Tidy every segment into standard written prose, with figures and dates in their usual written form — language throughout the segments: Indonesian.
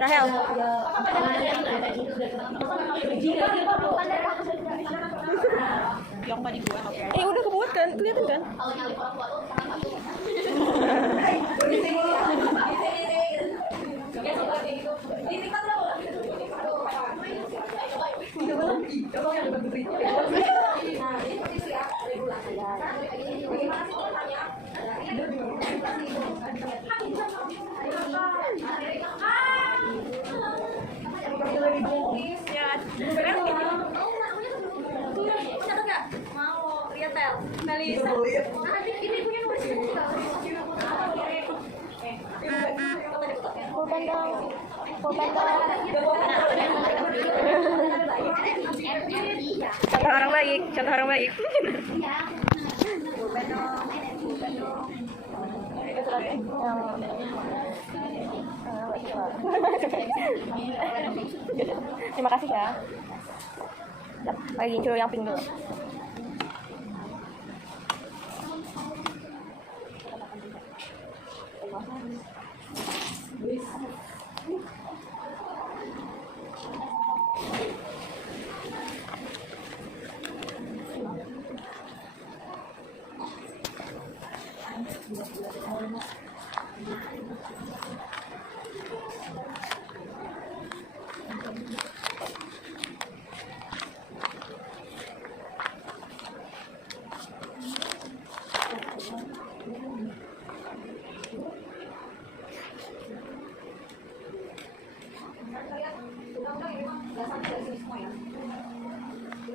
Rahel. Yang tadi gue oke. Udah kebuat kan? Kelihatan kan? Contoh orang baik, contoh orang baik. Terima kasih ya. Lagi coba yang pink dulu.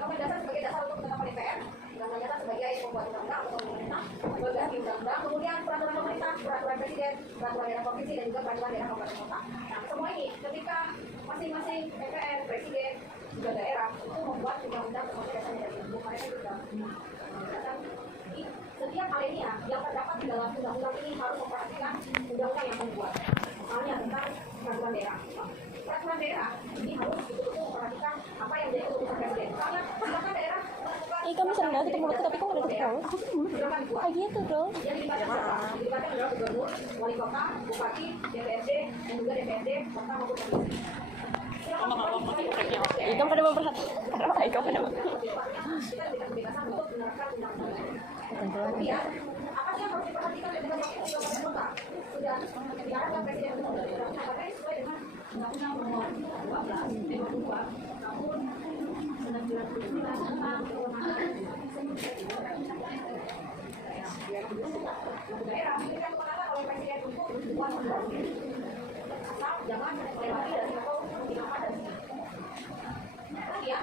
Undang-undang sebagai dasar untuk penetapan DPR, undang-undang sebagai pembuat undang-undang atau pemerintah, berganti undang-undang, kemudian peraturan pemerintah, peraturan presiden, peraturan daerah provinsi dan juga peraturan daerah kabupaten kota. Nah, semua ini ketika masing-masing DPR, presiden, juga daerah itu membuat undang-undang seperti dasarnya dari hukum, mereka juga setiap alinea yang terdapat di dalam undang-undang ini harus memperhatikan undang-undang yang membuat. Misalnya tentang peraturan daerah. Peraturan daerah ini harus betul-betul memperhatikan apa yang menjadi keputusan presiden. Misalnya, silakan daerah Kamu bisa nggak tutup mulutku tapi kamu udah tutup kamu. Kayak gitu dong. yang dilibatkan siapa? Dilibatkan adalah gubernur, wali kota, bupati, DPRD, dan juga DPRD, kota maupun provinsi. Ikam pada memperhatikan. Ikam pada Kita diberikan kebebasan untuk menerapkan undang-undang. Kemudian, apa sih yang harus diperhatikan ketika melakukan kabupaten kota? Sudah diarahkan presiden untuk melakukan sesuai dengan undang-undang nomor 12/22 tahun 1999 tentang kewenangan daerah. Diberikan kewenangan oleh presiden untuk membuat undang-undang. Asal jangan melewati dari atau dinamat dari sini. Kemudian,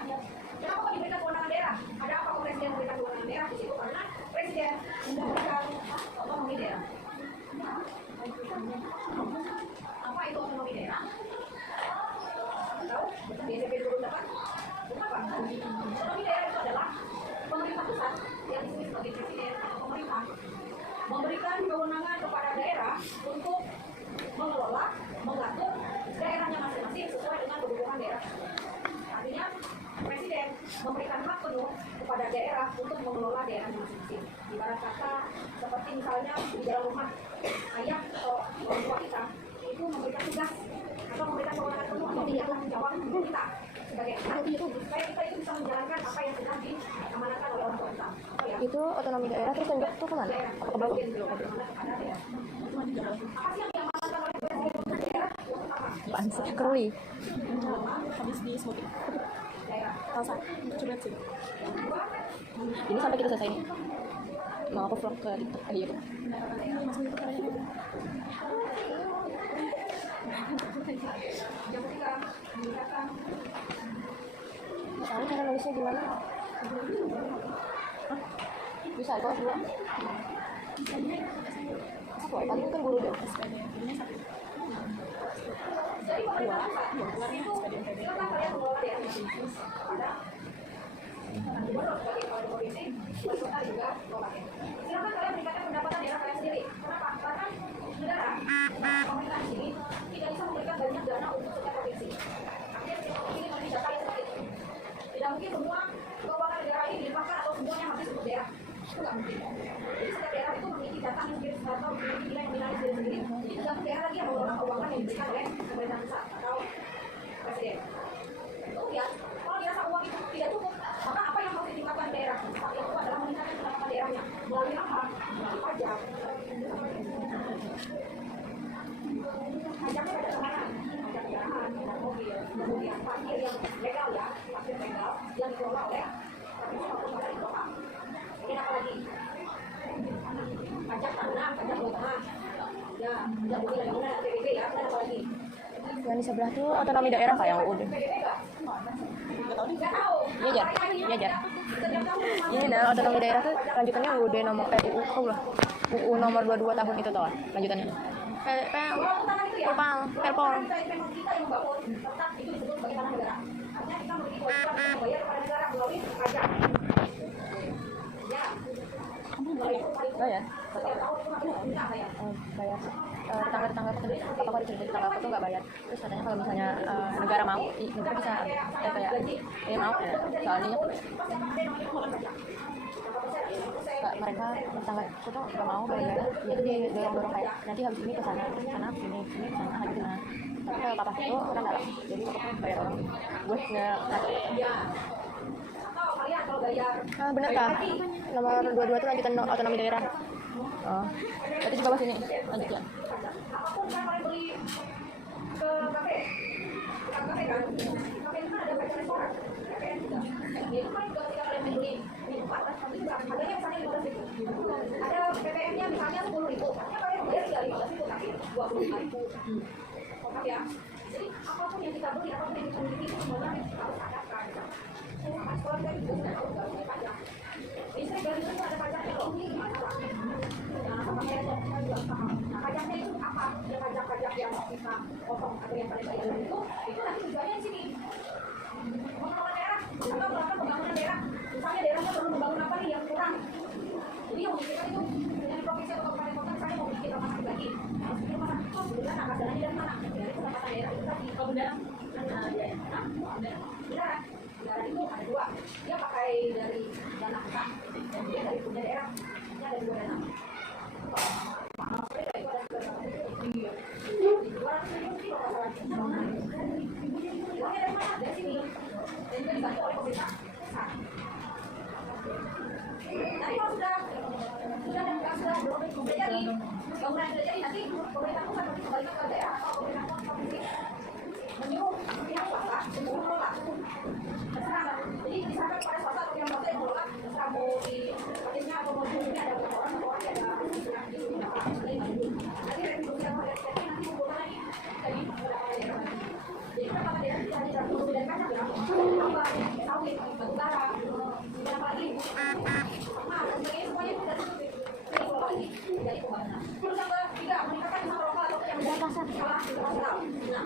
kenapa kok diberikan kewenangan daerah? Ada apa kok presiden memberikan kewenangan daerah di situ? Karena presiden memberikan otonomi daerah. Apa itu otonomi daerah? Tahu? Di SMP 28? Kenapa? Otonomi daerah itu adalah pemerintah pusat yang disebut sebagai presiden atau pemerintah memberikan kewenangan kepada daerah untuk mengelola, mengatur daerahnya masing-masing sesuai dengan kebutuhan daerah. Artinya Presiden memberikan hak penuh kepada daerah untuk mengelola daerahnya masing-masing. Ibarat kata seperti misalnya di dalam rumah ayah atau orang tua kita itu memberikan tugas atau memberikan kewenangan penuh atau tidak tanggung jawab kita sebagai anak supaya kita itu bisa menjalankan apa yang sedang diamanatkan oleh orang tua kita. Itu otonomi daerah terus tunjuk tuh kemana? Apa ke bawah? Apa sih yang diamanatkan oleh presiden daerah untuk apa? Bansos kerui. Habis di smoking. Alsa. Coba sih. Ini sampai kita selesai nih. Mau aku vlog ke YouTube. Soalnya cara nulisnya gimana? Hah? Bisa kok dua. Aku tadi kan guru dong. Jadi dua itu silakan kalian mengelola daerah masing-masing pada gubernur sebagai kepala provinsi, wali kota juga kelola daerah. Silakan kalian meningkatkan pendapatan daerah kalian sendiri. Kenapa? Karena negara, pemerintah di sini tidak bisa memberikan banyak dana untuk setiap provinsi. Artinya setiap provinsi ini memiliki data yang seperti itu. Tidak mungkin semua keuangan negara ini dilimpahkan atau semuanya habis untuk daerah. Itu nggak mungkin. Jadi setiap daerah itu memiliki data yang sendiri atau memiliki nilai sendiri. Jadi tergantung daerah lagi yang mengelola keuangan yang diberikan oleh pemerintah pusat atau presiden. Kemudian, kalau dirasa uang itu tidak cukup, maka apa yang harus ditingkatkan daerah? Yang itu adalah meningkatkan pendapatan daerahnya. Melalui apa? Melalui pajak. Pajaknya pada kemana? Pajak kendaraan, pajak mobil, kemudian parkir yang legal ya, parkir legal yang dikelola oleh provinsi maupun pemerintah kota. Kemudian apa lagi? Pajak tanah, pajak rumah. Ya, pajak mobil dan bangunan, PBB ya, dan apa lagi? Yang di sebelah tuh otonomi daerah kayak yang udah. Iya jar, iya jar. Ini nah otonomi daerah tuh lanjutannya UUD nomor UU lah. UU nomor 22 tahun itu tau lanjutannya. Perpol. Bayar. Bayar. Tetangga apa kok diceritain tetangga aku tuh nggak bayar. Terus katanya kalau misalnya negara mau, negara bisa kayak mau ya. Soalnya mereka tetangga aku tuh nggak mau bayar. Jadi dia dorong kayak nanti habis ini ke sana sini ke sana gitu nah. Tapi kalau papa itu orang dalam, jadi aku bayar orang. Gue nggak. Bener kah? Nomor 22 itu lanjutan otonomi daerah. Oh, berarti di bawah sini lanjut ya. Apapun yang kalian beli ke kafe, kan? Kafe itu kan ada pajak restoran. Itu kan juga ketika kalian beli minuman, itu juga harganya misalnya 15.000. Ada PPN-nya misalnya 10.000. Ya kalian bayar tidak 15.000 tapi 25.000. Ya. Jadi apapun yang kita beli, apapun yang kita miliki itu semuanya harus padatkan. Sama sekolah kita juga sudah tahu nggak punya pajak. Istri dari itu ada pajaknya loh. Pajaknya itu apa? Ya pajak-pajak yang kita potong atau yang kalian bayar itu nanti tujuannya di sini. Mengelola daerah atau melakukan pembangunan daerah. Misalnya daerahnya perlu membangun apa nih yang kurang. Jadi yang memikirkan itu dari provinsi atau kabupaten kota misalnya mau bikin rumah sakit lagi. Harus bikin rumah sakit. Oh, kemudian angkat dananya dari mana? Dari pendapatan daerah itu tadi. Kalau bendera, bendera itu ada dua. Dia pakai dari dana pusat dan dia dari punya daerah. Dia ada dua dana. Dari sini dan juga dibantu oleh pemerintah. Nanti kalau sudah jadi bangunan sudah jadi nanti pemerintah pusat nanti kembalikan ke daerah atau pemerintah provinsi menyuruh pihak swasta untuk mengelola. Terserah, jadi disampaikan kepada swasta atau yang swasta yang mengelola. Terserah mau di pajaknya atau mau di ini ada berapa orang atau orang ada nanti retribusi yang harga setiap nanti kumpulkan lagi jadi pendapatan daerah. Jadi pendapatan daerah tidak hanya dari konsumsi dan pajak ya, tambah sawit, batu bara, dan apa lagi, emas dan sebagainya semuanya itu dari situ dikelola lagi jadi pembangunan. Terus yang ketiga meningkatkan usaha lokal atau yang skala internasional. Nah,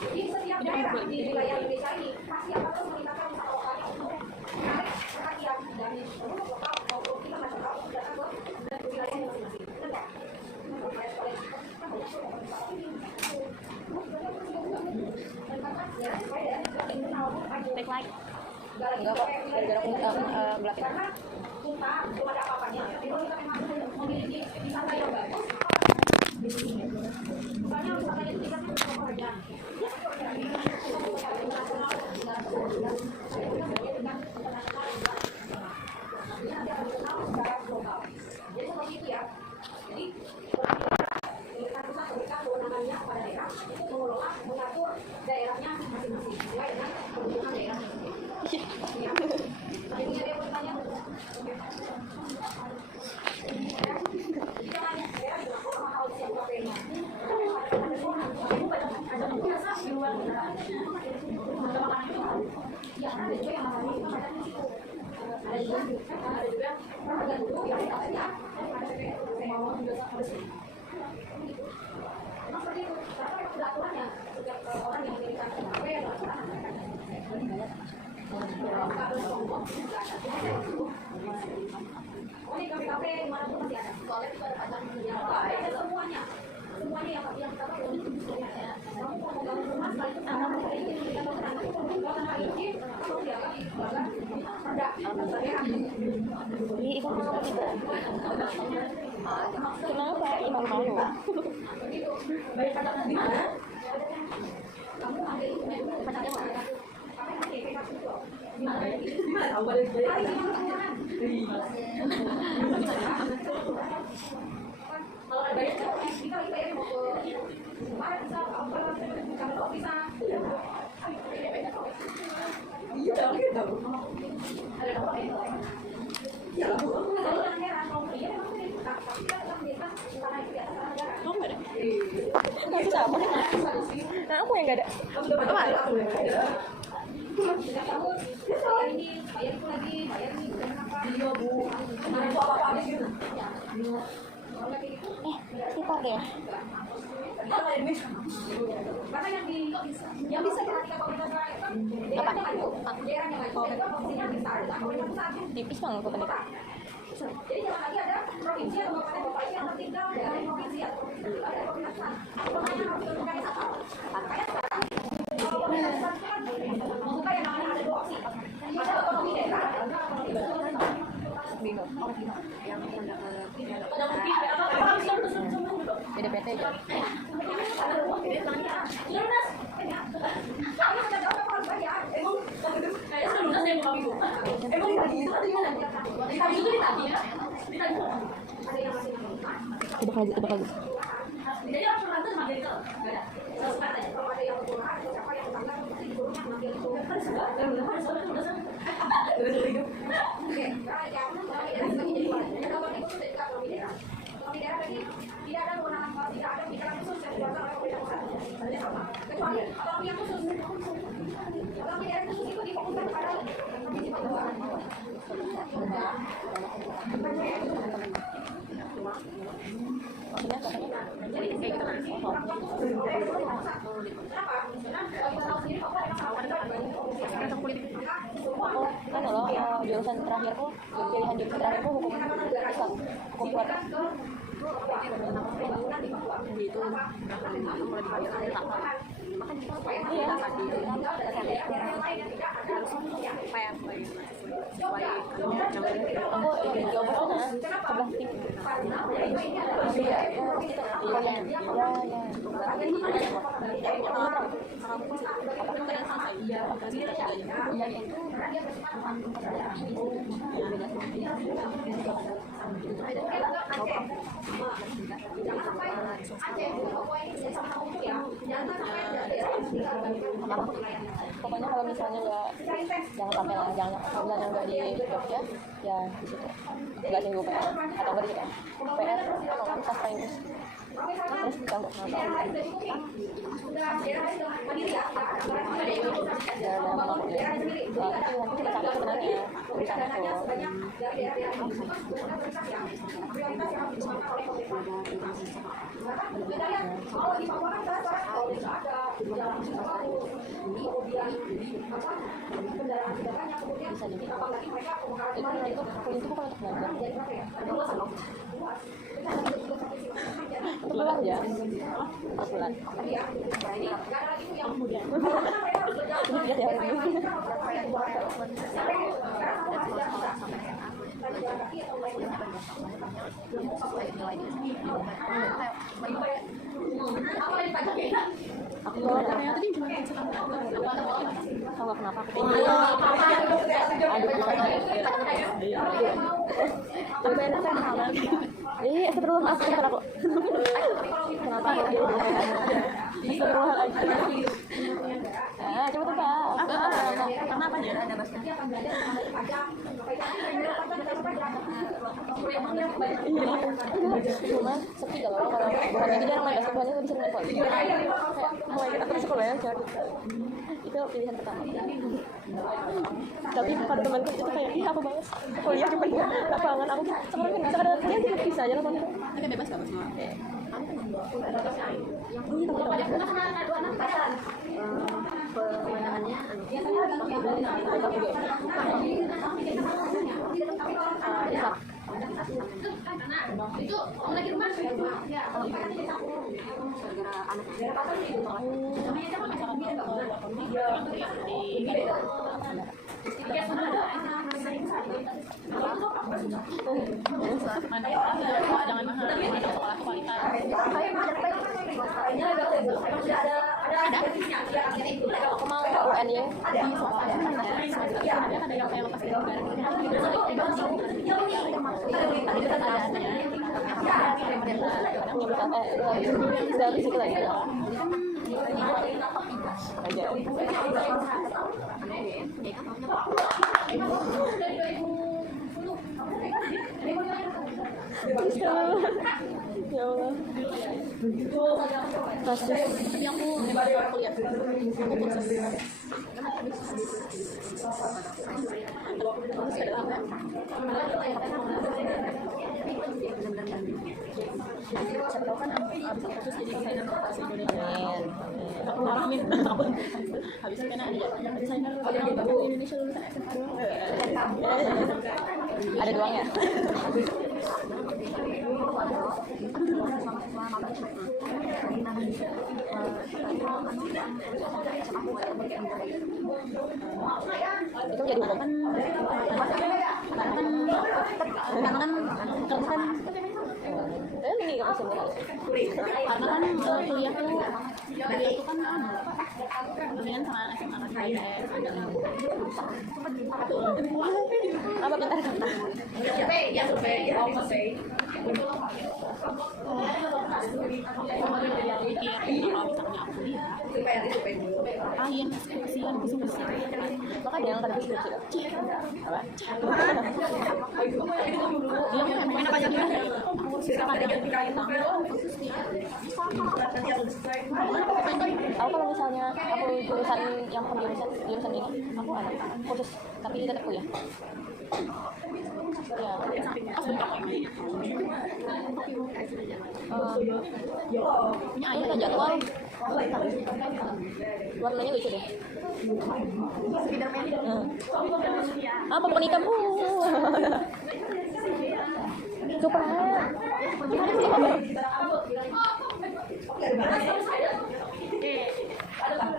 jadi setiap daerah di wilayah Indonesia ini pasti akan terus meningkatkan usaha lokalnya untuk menarik perhatian dari penduduk lokal maupun kita nasional untuk datang ke wilayahnya masing-masing. Benar nggak? Take like. Enggak kok, gara-gara aku gelap itu. Sumpah, belum ada apa-apanya. Itu kita memang memiliki wisata yang bagus. Soalnya wisata itu kita kan pekerjaan. Jadi seperti itu ya. Jadi pemerintah pusat memberikan kewenangannya kepada daerah untuk mengelola, mengatur daerahnya masing-masing sesuai dengan kebutuhan daerahnya. Ya. Ini ada yang bertanya. Ini ikan kenapa tidak? Kenapa? Ini malu-malu. Kalau ada banyak kita mau ke mana bisa iya ada Nggak sama. Nah, aku yang nggak ada. Sipar deh. Yang bisa kita Tipis banget kok tadi. jadi jangan lagi ada provinsi atau kabupaten kota yang tertinggal dari provinsi atau ada provinsi. Makanya harus dilakukan satu. Makanya sekarang kalau pemerintah kan membuka yang namanya ada dua opsi. Ada otonomi daerah, ada otonomi daerah. Bingung. Yang beda PT aja. Tebak lagi. Jadi langsung lantas manggil itu. Enggak ada. Kalau ada yang kelurahan atau siapa yang tetangga pasti disuruhnya manggil itu. Oke, yang kalau itu sudah otonomi daerah. Otonomi daerah tadi tidak ada kewenangan, tidak ada pikiran khusus yang dikeluarkan oleh pemerintah pusat. Kecuali otonomi yang khusus. Otonomi daerah khusus itu difokuskan pada provinsi Papua. Jadi di sini kenapa? Kan loh, jurusan terakhirku, pilihan jurusan terakhirku hukum Islam, hukum keluarga. Aku jawaban sana sebelah tim. Pokoknya kalau misalnya nggak, jangan sampai lah, kalau misalnya nggak di Jogja, ya di situ nggak tinggal PR atau nggak di situ PR atau nggak pas Inggris terus kita nggak sama ya dalam waktu itu nanti kita sampai sebenarnya di sana itu bukan untuk belajar bulan ya bulan ini lihat ya Aku nggak Ternyata dia cuma sekarang tahu nggak kenapa aku tapi enak kan astagfirullah aku kenapa aku astagfirullahaladzim coba tebak karena apa ya? cuma sepi kalau bukannya dia jarang main basketball lebih sering main volley kayak mulai aku masuk sekolah ya cari itu pilihan pertama tapi pada temanku itu kayak ih apa banget kuliah cuma lapangan aku sekarang kan bisa pada kuliah cuma bisa aja lapangan Oke, bebas nggak semua? kemenangannya itu mau lagi rumah Jangan mahal, sekolah kualitas. aku mau UN ya Ada yang lepas dari negara. tapi tetap ada udah habis itu lagi aja ya Allah kasus Tapi aku kuliah. Aku kursus. Terus ada apa? Siapa tahu kan abis kursus jadi desainer bahasa Indonesia. Aku ngalamin aku habis karena ada desainer baru Indonesia lulusan SMA doang. ada doang ya itu jadi hukum Karena kan ini nggak bisa karena kan kuliah tuh kan kemudian sama SMA kan ada apa pintar kata apain kesian pusing-pusing makanya yang tadi skripsi apa dia main apa aja aku sekarang ada aku kalau misalnya aku jurusan yang jurusan ini aku ada kursus tapi tetap kuliah ya punya ayah ada jadwal warnanya lucu deh apa penikamu super